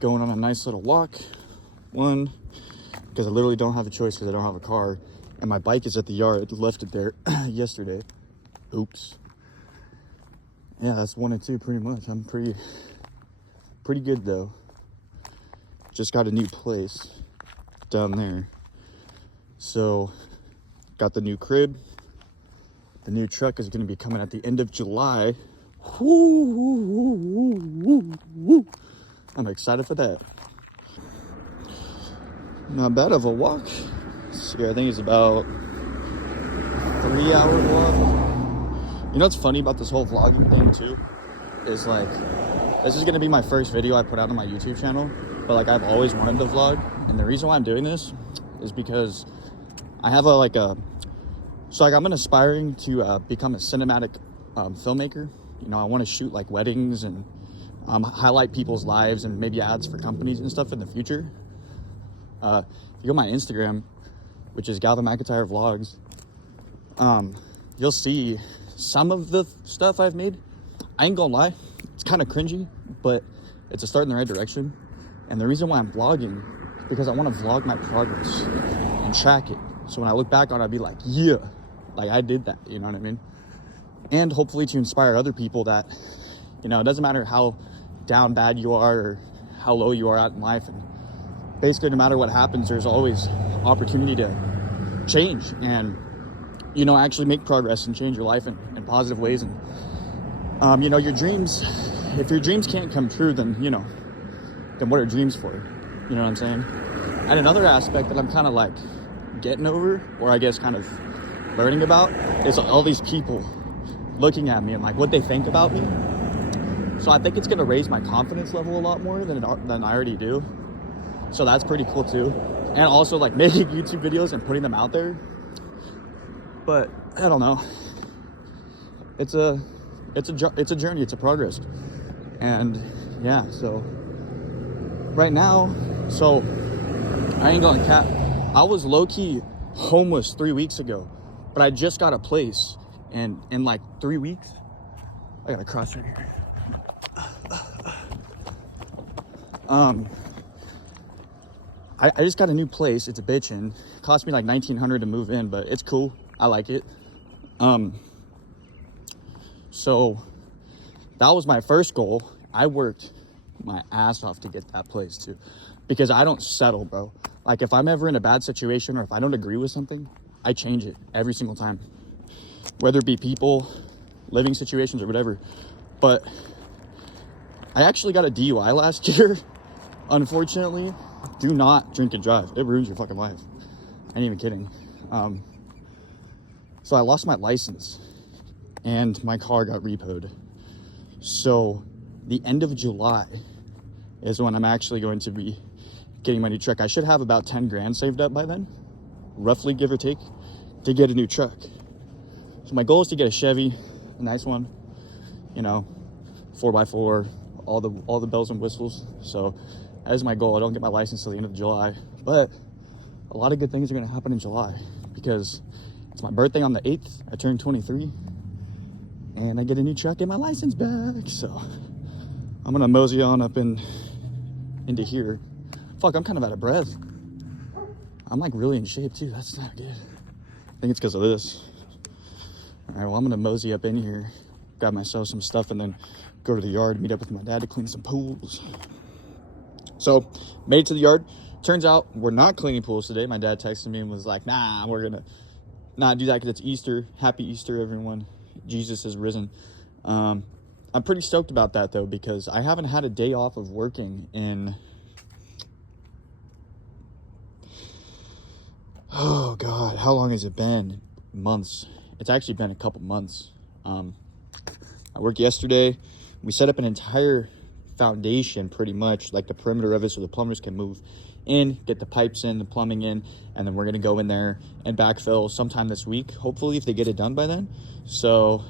Going on a nice little walk. One, because I literally don't have a choice because I don't have a car. And my bike is at the yard. I left it there yesterday. Oops. Yeah, that's 1 and 2 pretty much. I'm pretty good though. Just got a new place down there. So, got the new crib. The new truck is going to be coming at the end of July. I'm excited for that. Not bad of a walk. See, I think it's about 3-hour walk. You know what's funny about this whole vlogging thing too? Is like, this is gonna be my first video I put out on my YouTube channel, but like I've always wanted to vlog. And the reason why I'm doing this is because I have I'm aspiring to become a cinematic filmmaker. You know, I want to shoot like weddings and highlight people's lives and maybe ads for companies and stuff in the future. If you go on my Instagram, which is Galvin McIntyre Vlogs, you'll see some of the stuff I've made. I ain't gonna lie, it's kind of cringy, but it's a start in the right direction. And the reason why I'm vlogging is because I want to vlog my progress and track it. So when I look back on it, I'll be like, yeah, like I did that, you know what I mean? And hopefully to inspire other people that, you know, it doesn't matter how down bad you are or how low you are at in life. And basically, no matter what happens, there's always opportunity to change and, you know, actually make progress and change your life in positive ways. And, you know, your dreams, if your dreams can't come true, then, you know, then what are dreams for? You know what I'm saying? And another aspect that I'm kind of like getting over, or I guess kind of learning about, is all these people looking at me and like what they think about me. So I think it's going to raise my confidence level a lot more than I already do. So that's pretty cool too. And also like making YouTube videos and putting them out there. But I don't know. It's a journey. It's a progress. And yeah, so right now, so I ain't gonna cap. I was low-key homeless 3 weeks ago, but I just got a place, and in like 3 weeks, I gotta cross right here. I just got a new place. It's a bitchin'. It cost me like $1,900 to move in, but it's cool. I like it. So that was my first goal. I worked my ass off to get that place too, because I don't settle, bro. Like if I'm ever in a bad situation or if I don't agree with something, I change it every single time, whether it be people, living situations, or whatever. But I actually got a DUI last year, unfortunately. Do not drink and drive. It ruins your fucking life. I ain't even kidding. So I lost my license and my car got repoed. So the end of July is when I'm actually going to be getting my new truck. I should have about 10 grand saved up by then, roughly, give or take, to get a new truck. So my goal is to get a Chevy, a nice one, you know, 4x4, all the bells and whistles. So that is my goal. I don't get my license till the end of July, but a lot of good things are going to happen in July because it's my birthday on the 8th. I turned 23 and I get a new truck and my license back. So I'm going to mosey on up into here. Fuck, I'm kind of out of breath. I'm like really in shape too. That's not good. I think it's because of this. All right, well, I'm going to mosey up in here, grab myself some stuff, and then go to the yard, meet up with my dad to clean some pools. So, made it to the yard. Turns out we're not cleaning pools today. My dad texted me and was like, nah, we're going to not do that because it's Easter. Happy Easter, everyone. Jesus has risen. I'm pretty stoked about that, though, because I haven't had a day off of working in... Oh, God. How long has it been? Months. It's actually been a couple months. I worked yesterday. We set up an entire foundation, pretty much, like the perimeter of it, so the plumbers can move in, get the pipes in, the plumbing in, and then we're going to go in there and backfill sometime this week, hopefully, if they get it done by then. So,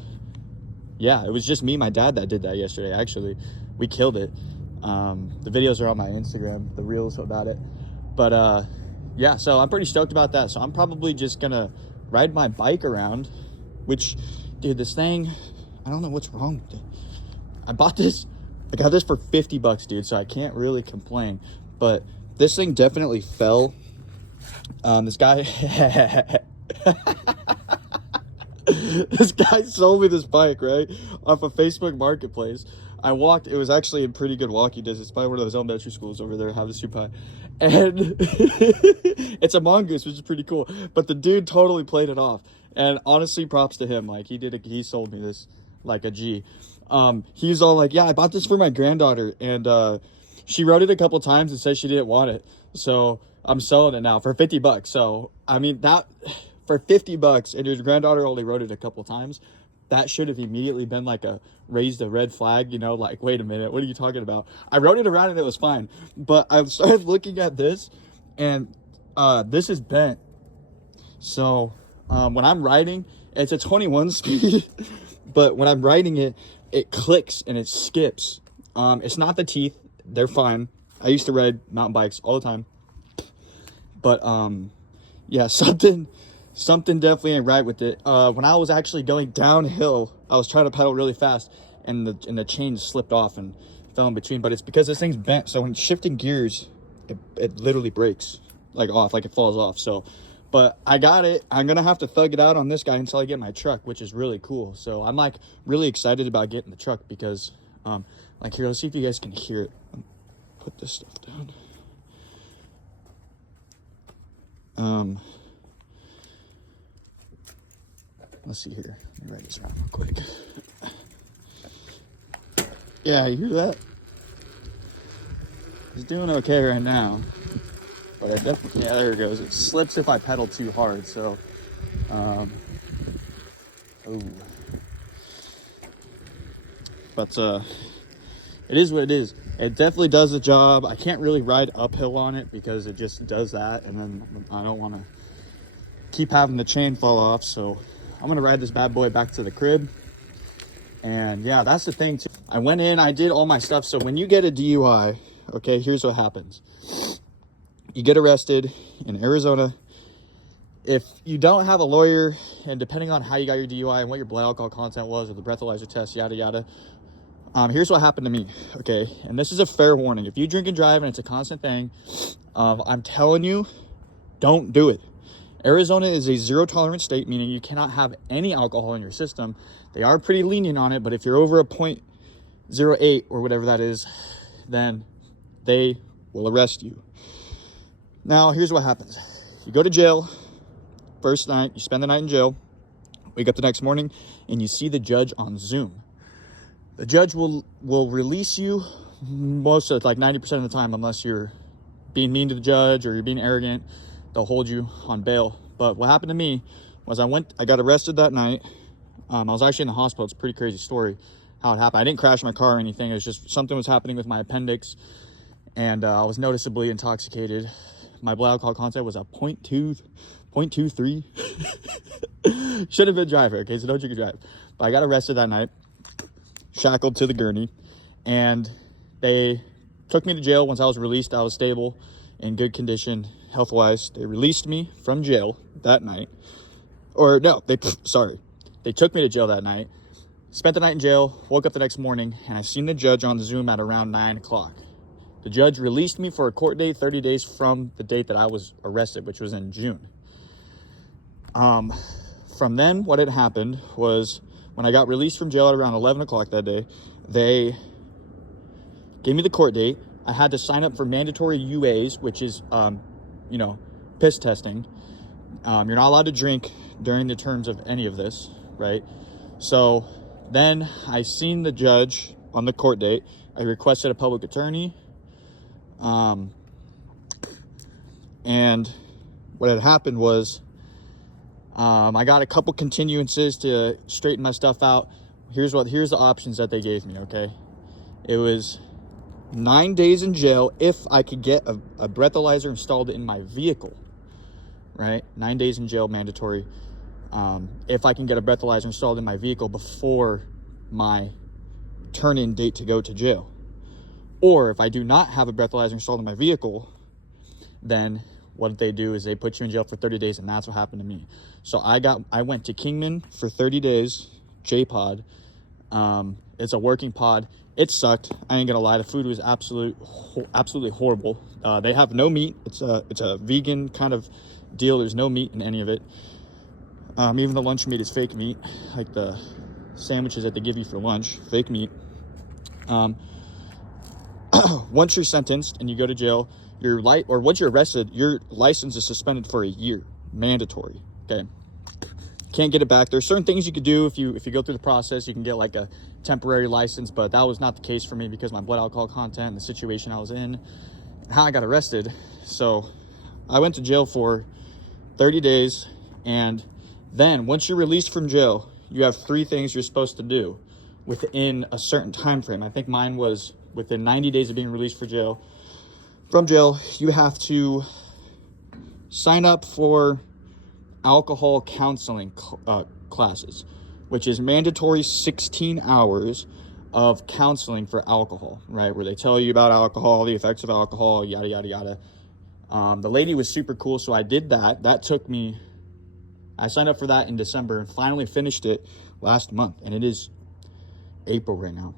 yeah, it was just me and my dad that did that yesterday, actually. We killed it. The videos are on my Instagram, the reels about it. But, yeah, so I'm pretty stoked about that. So I'm probably just going to ride my bike around, which, dude, this thing, I don't know what's wrong with it. I bought this I got this for 50 bucks, dude, so I can't really complain. But this thing definitely fell. This guy this guy sold me this bike, right, off of Facebook Marketplace. I walked, it was actually in pretty good walking distance by one of those elementary schools over there, Havasu Pie. And it's a mongoose, which is pretty cool. But the dude totally played it off. And honestly, props to him. Like, he sold me this like a G. He's all like, yeah, I bought this for my granddaughter. And she rode it a couple times and said she didn't want it. So I'm selling it now for 50 bucks. So, I mean, that for 50 bucks, and your granddaughter only rode it a couple times, that should have immediately been like raised a red flag, you know, like, wait a minute, what are you talking about? I rode it around and it was fine. But I started looking at this, and this is bent. So when I'm riding, it's a 21 speed, but when I'm riding it, it clicks and it skips. It's not the teeth, they're fine. I used to ride mountain bikes all the time. But yeah, something definitely ain't right with it. When I was actually going downhill, I was trying to pedal really fast, and the chain slipped off and fell in between. But it's because this thing's bent, so when shifting gears, it literally breaks, like off, like it falls off. So, but I got it. I'm gonna have to thug it out on this guy until I get my truck, which is really cool. So I'm like really excited about getting the truck because, like, here, let's see if you guys can hear it. Put this stuff down. Let's see here. Let me write this around real quick. Yeah, you hear that? It's doing okay right now. But I definitely, yeah, there it goes. It slips if I pedal too hard, so, oh. But, it is what it is. It definitely does the job. I can't really ride uphill on it because it just does that, and then I don't want to keep having the chain fall off, so I'm gonna ride this bad boy back to the crib. And yeah, that's the thing too. I went in, I did all my stuff. So when you get a DUI, okay, here's what happens. You get arrested in Arizona. If you don't have a lawyer, and depending on how you got your DUI and what your blood alcohol content was, or the breathalyzer test, yada yada, here's what happened to me, okay? And this is a fair warning. If you drink and drive and it's a constant thing, I'm telling you, don't do it. Arizona is a zero tolerance state, meaning you cannot have any alcohol in your system. They are pretty lenient on it, but if you're over a 0.08 or whatever that is, then they will arrest you. Now, here's what happens. You go to jail first night, you spend the night in jail, wake up the next morning, and you see the judge on Zoom. The judge will release you most of, like 90% of the time, unless you're being mean to the judge or you're being arrogant. They'll hold you on bail. But what happened to me was I got arrested that night. I was actually in the hospital. It's a pretty crazy story how it happened. I didn't crash my car or anything. It was just something was happening with my appendix, and I was noticeably intoxicated. My blood alcohol content was a 0.23. Should have been driver, okay? So don't drink and drive. But I got arrested that night, shackled to the gurney, and they took me to jail. Once I was released, I was stable, in good condition, health-wise. They released me from jail that night. Or no, they took me to jail that night, spent the night in jail, woke up the next morning, and I seen the judge on Zoom at around 9 o'clock. The judge released me for a court date 30 days from the date that I was arrested, which was in June. From then, what had happened was when I got released from jail at around 11 o'clock that day, they gave me the court date. I had to sign up for mandatory UAs, which is, piss testing. You're not allowed to drink during the terms of any of this, right? So then I seen the judge on the court date. I requested a public attorney. And what had happened was I got a couple continuances to straighten my stuff out. Here's the options that they gave me, okay? It was 9 days in jail if I could get a breathalyzer installed in my vehicle, right? 9 days in jail, mandatory. If I can get a breathalyzer installed in my vehicle before my turn-in date to go to jail. Or if I do not have a breathalyzer installed in my vehicle, then what they do is they put you in jail for 30 days, and that's what happened to me. So I went to Kingman for 30 days, J-Pod. It's a working pod. It sucked. I ain't gonna lie. The food was absolutely horrible. They have no meat. It's a vegan kind of deal. There's no meat in any of it. Even the lunch meat is fake meat, like the sandwiches that they give you for lunch, fake meat. Once you're sentenced and you go to jail, once you're arrested, your license is suspended for a year, mandatory. Okay, can't get it back. There's certain things you could do if you go through the process. You can get like a temporary license, but that was not the case for me because my blood alcohol content and the situation I was in, and how I got arrested. So I went to jail for 30 days, and then once you're released from jail, you have 3 things you're supposed to do within a certain time frame. I think mine was within 90 days of being released from jail. You have to sign up for alcohol counseling classes, which is mandatory 16 hours of counseling for alcohol, right? Where they tell you about alcohol, the effects of alcohol, yada, yada, yada. The lady was super cool, so I did that. I signed up for that in December and finally finished it last month, and it is April right now.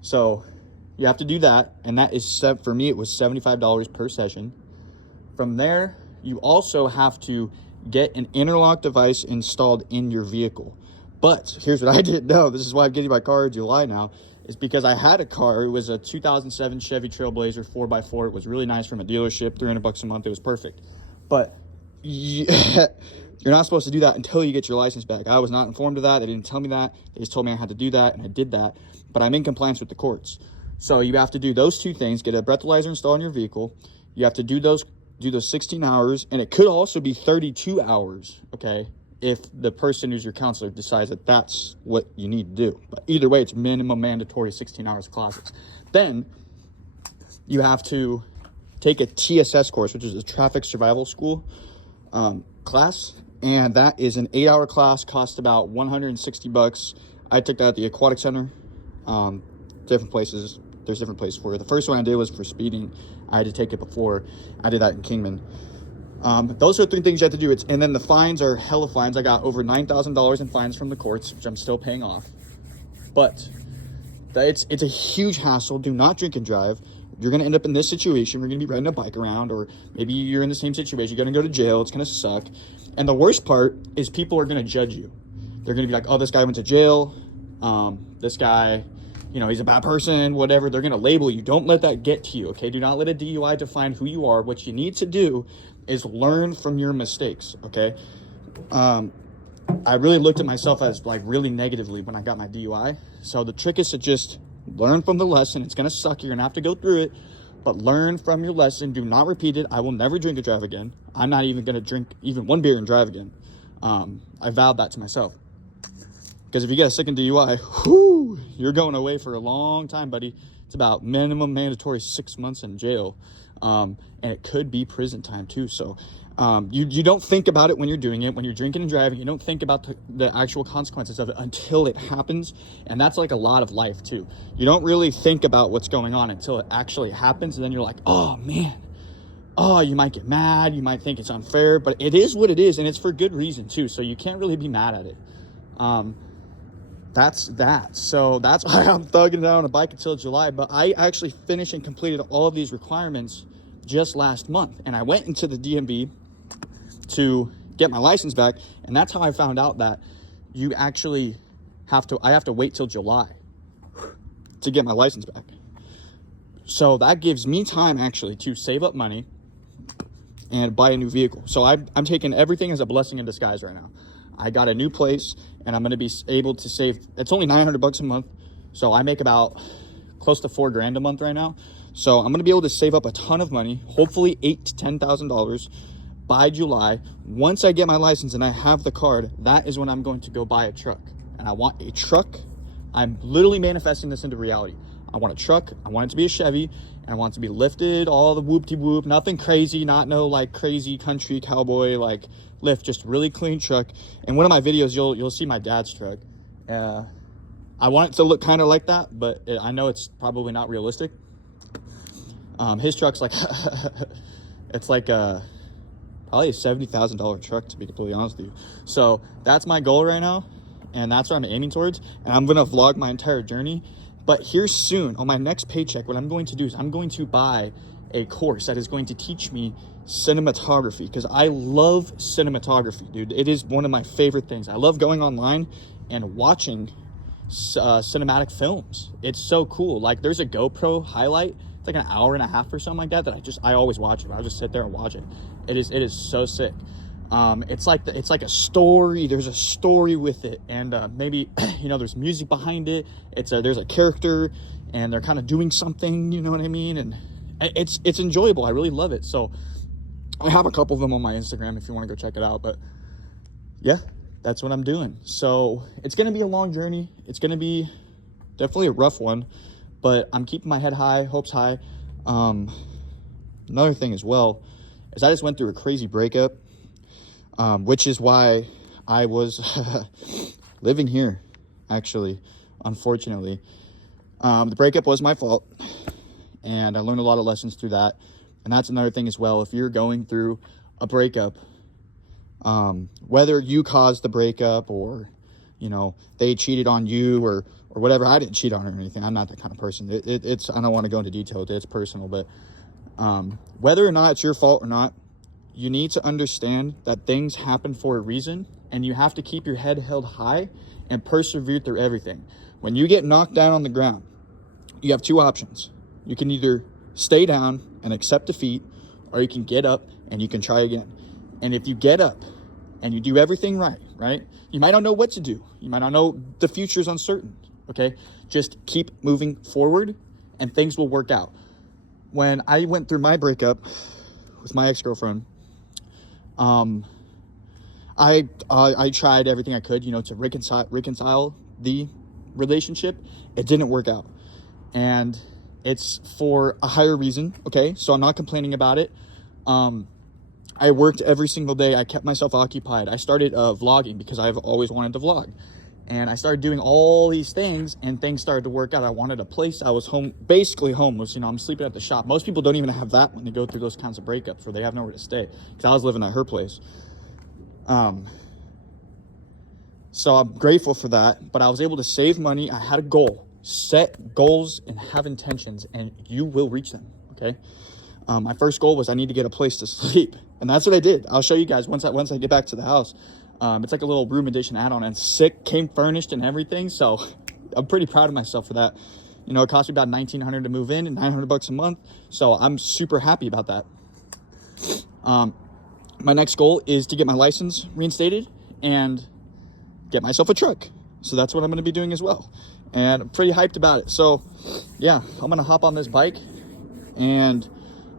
So you have to do that, and that is for me, it was $75 per session. From there, you also have to get an interlock device installed in your vehicle. But here's what I didn't know. This is why I'm getting my car in July now, is because I had a car. It was a 2007 Chevy Trailblazer 4x4. It was really nice from a dealership, $300 a month. It was perfect. But you're not supposed to do that until you get your license back. I was not informed of that. They didn't tell me that. They just told me I had to do that, and I did that. But I'm in compliance with the courts. So you have to do those 2 things, get a breathalyzer installed in your vehicle. You have to do those 16 hours, and it could also be 32 hours, okay, if the person who's your counselor decides that that's what you need to do. But either way, it's minimum mandatory 16 hours of classes. Then you have to take a TSS course, which is a traffic survival school class, and that is an 8-hour class, cost about $160. I took that at the Aquatic Center. Different places. There's different places for it. The first one I did was for speeding. I had to take it before. I did that in Kingman. Those are 3 things you have to do. And then the fines are hella fines. I got over $9,000 in fines from the courts, which I'm still paying off. But it's a huge hassle. Do not drink and drive. You're going to end up in this situation. We're going to be riding a bike around, or maybe you're in the same situation. You're going to go to jail. It's going to suck. And the worst part is people are going to judge you. They're going to be like, oh, this guy went to jail. This guy, he's a bad person, whatever. They're going to label you. Don't let that get to you, okay? Do not let a DUI define who you are. What you need to do is learn from your mistakes, okay? I really looked at myself as like really negatively when I got my DUI. So the trick is to just learn from the lesson. It's going to suck. You're going to have to go through it, but learn from your lesson. Do not repeat it. I will never drink or drive again. I'm not even going to drink even 1 beer and drive again. I vowed that to myself. Because if you get a second DUI, you're going away for a long time, buddy. It's about minimum mandatory 6 months in jail. And it could be prison time too. So you don't think about it when you're doing it. When you're drinking and driving, you don't think about the actual consequences of it until it happens. And that's like a lot of life too. You don't really think about what's going on until it actually happens. And then you're like, oh man. Oh, you might get mad. You might think it's unfair, but it is what it is. And it's for good reason too. So you can't really be mad at it. That's that. So that's why I'm thugging it out on a bike until July. But I actually finished and completed all of these requirements just last month. And I went into the DMV to get my license back. And that's how I found out that you actually I have to wait till July to get my license back. So that gives me time actually to save up money and buy a new vehicle. So I'm taking everything as a blessing in disguise right now. I got a new place, and I'm going to be able to save. It's only $900 a month, so I make about close to $4,000 a month right now. So I'm going to be able to save up a ton of money, hopefully $8,000 to $10,000 by July. Once I get my license and I have the card, that is when I'm going to go buy a truck. And I want a truck. I'm literally manifesting this into reality. I want a truck. I want it to be a Chevy, and I want it to be lifted, all the whoop-de-whoop, nothing crazy, not no like crazy country cowboy like lift, just really clean truck. In one of my videos, you'll see my dad's truck. I want it to look kind of like that, but I know it's probably not realistic. His truck's like it's like probably a $70,000 truck, to be completely honest with you. So that's my goal right now, and that's what I'm aiming towards. And I'm gonna vlog my entire journey. But here soon, on my next paycheck, what I'm going to do is I'm going to buy a course that is going to teach me cinematography, because I love cinematography, dude. It is one of my favorite things. I love going online and watching cinematic films. It's so cool. Like, there's a GoPro highlight. It's like an hour and a half or something like that I always watch it. I'll just sit there and watch it. It is so sick. It's like a story. There's a story with it, and maybe you know, there's music behind it. There's a character, and they're kind of doing something. You know what I mean? And it's enjoyable. I really love it. So I have a couple of them on my Instagram if you want to go check it out. But yeah, that's what I'm doing. So it's gonna be a long journey. It's gonna be definitely a rough one, but I'm keeping my head high, hopes high. Another thing as well is I just went through a crazy breakup. Which is why I was living here, actually, unfortunately. The breakup was my fault, and I learned a lot of lessons through that. And that's another thing as well. If you're going through a breakup, whether you caused the breakup or, you know, they cheated on you or whatever. I didn't cheat on her or anything. I'm not that kind of person. It's I don't want to go into detail. It's personal, but whether or not it's your fault or not, you need to understand that things happen for a reason, and you have to keep your head held high and persevere through everything. When you get knocked down on the ground, you have two options. You can either stay down and accept defeat, or you can get up and you can try again. And if you get up and you do everything right? You might not know what to do. You might not know, the future is uncertain, okay? Just keep moving forward and things will work out. When I went through my breakup with my ex-girlfriend, I tried everything I could, you know, to reconcile the relationship. It didn't work out, and it's for a higher reason. Okay, so I'm not complaining about it. I worked every single day. I kept myself occupied. I started vlogging because I've always wanted to vlog, and I started doing all these things, and things started to work out. I wanted a place. I was basically homeless. You know, I'm sleeping at the shop. Most people don't even have that when they go through those kinds of breakups, where they have nowhere to stay, because I was living at her place. So I'm grateful for that, but I was able to save money. I had a goal. Set goals and have intentions, and you will reach them, okay? My first goal was I need to get a place to sleep, and that's what I did. I'll show you guys once I get back to the house. It's like a little room edition add-on, and came furnished and everything, so I'm pretty proud of myself for that. You know, it cost me about $1,900 to move in and $900 a month, so I'm super happy about that. My next goal is to get my license reinstated and get myself a truck, so that's what I'm going to be doing as well, and I'm pretty hyped about it. So yeah, I'm going to hop on this bike and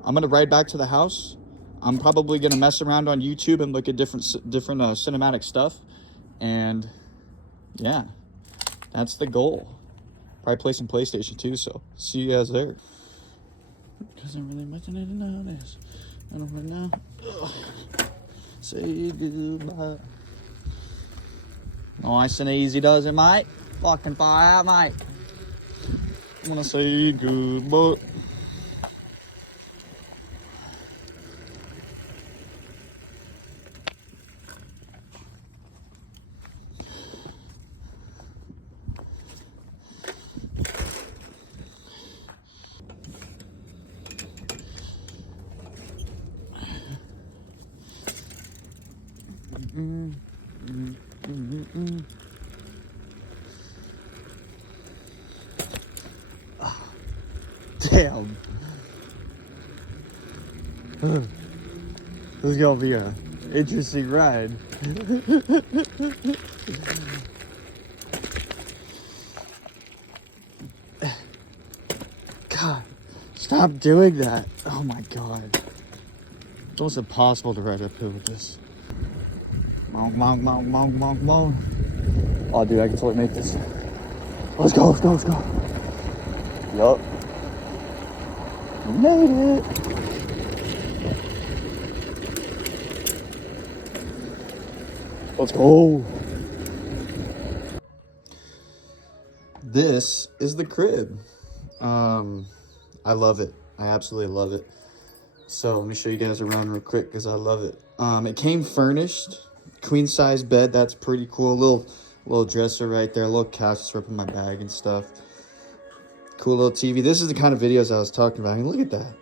I'm going to ride back to the house. I'm probably going to mess around on YouTube and look at different cinematic stuff. And yeah, that's the goal. Probably play some PlayStation too, so see you guys there. Because I'm really much into this. I don't know. Say goodbye. Nice and easy, does it, mate? Fucking fire out, mate. I'm going to say goodbye. Damn. This is gonna be a interesting ride. God, stop doing that. Oh my God. It's almost impossible to ride uphill with this. Oh, dude, I can totally make this. Let's go. Yup. Made it. Let's go. This is the crib. I love it. I absolutely love it. So let me show you guys around real quick because I love it. It came furnished, queen size bed. That's pretty cool. Little dresser right there, a little couch to put in my bag and stuff. Cool little TV. This is the kind of videos I was talking about. I mean, look at that.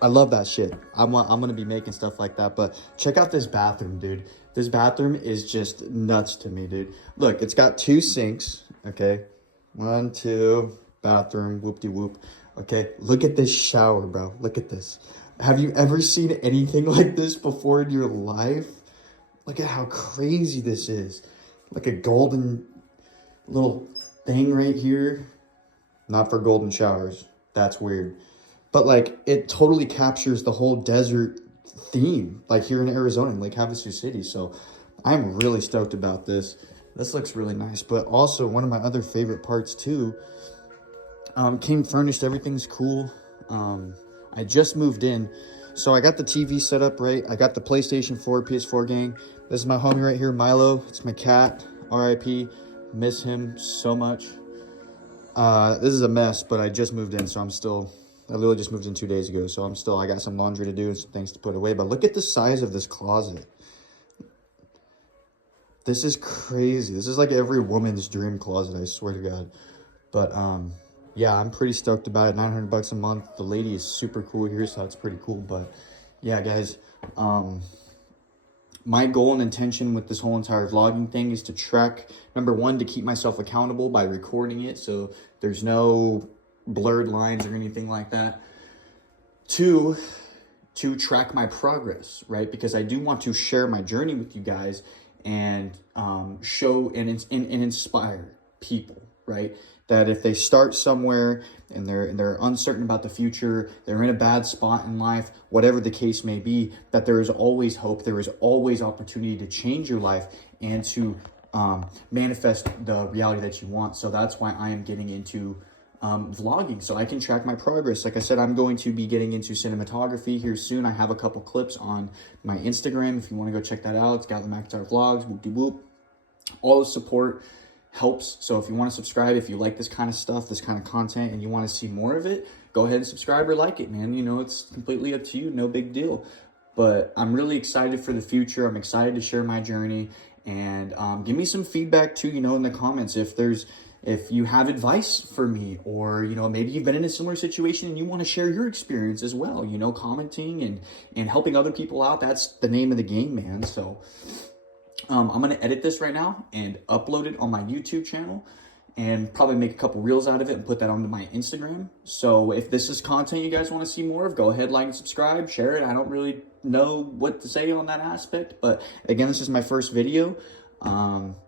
I love that shit. I'm gonna be making stuff like that. But check out this bathroom, dude. This bathroom is just nuts to me, dude. Look, it's got 2 sinks, okay? 1, 2, bathroom, whoop-de-whoop. Okay, look at this shower, bro. Look at this. Have you ever seen anything like this before in your life? Look at how crazy this is. Like a golden little thing right here. Not for golden showers. That's weird. But like, it totally captures the whole desert theme, like here in Arizona, in Lake Havasu City. So I'm really stoked about this. This looks really nice. But also, one of my other favorite parts too, came furnished. Everything's cool. I just moved in. So I got the TV set up right. I got the PlayStation 4, PS4 gang. This is my homie right here, Milo. It's my cat, RIP. Miss him so much. This is a mess, but I just moved in, so I literally just moved in 2 days ago, so I got some laundry to do and some things to put away. But look at the size of this closet. This is crazy. This is like every woman's dream closet, I swear to God. But, yeah, I'm pretty stoked about it. 900 bucks a month. The lady is super cool here, so it's pretty cool. But, yeah, guys, my goal and intention with this whole entire vlogging thing is to track, number one, to keep myself accountable by recording it, so there's no blurred lines or anything like that. 2, to track my progress, right? Because I do want to share my journey with you guys and show and inspire people, right? That if they start somewhere and they're uncertain about the future, they're in a bad spot in life, whatever the case may be, that there is always hope, there is always opportunity to change your life and to manifest the reality that you want. So that's why I am getting into vlogging, so I can track my progress. Like I said, I'm going to be getting into cinematography here soon. I have a couple clips on my Instagram if you want to go check that out. It's Gatland McIntyre Vlogs, whoop-de-whoop. All the support helps. So if you want to subscribe, if you like this kind of stuff, this kind of content, and you want to see more of it, go ahead and subscribe or like it, man. You know, it's completely up to you. No big deal. But I'm really excited for the future. I'm excited to share my journey. And give me some feedback too, you know, in the comments. If you have advice for me, or, you know, maybe you've been in a similar situation and you want to share your experience as well, you know, commenting and helping other people out. That's the name of the game, man. So I'm going to edit this right now and upload it on my YouTube channel and probably make a couple reels out of it and put that onto my Instagram. So if this is content you guys want to see more of, go ahead, like and subscribe, share it. I don't really know what to say on that aspect, but again, this is my first video.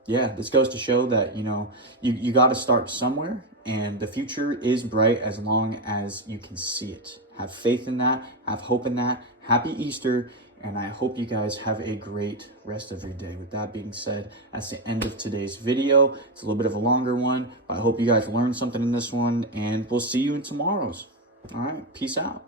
Yeah, this goes to show that, you know, you got to start somewhere, and the future is bright as long as you can see it. Have faith in that, have hope in that. Happy Easter, and I hope you guys have a great rest of your day. With that being said, that's the end of today's video. It's a little bit of a longer one, but I hope you guys learned something in this one, and we'll see you in tomorrow's. All right, peace out.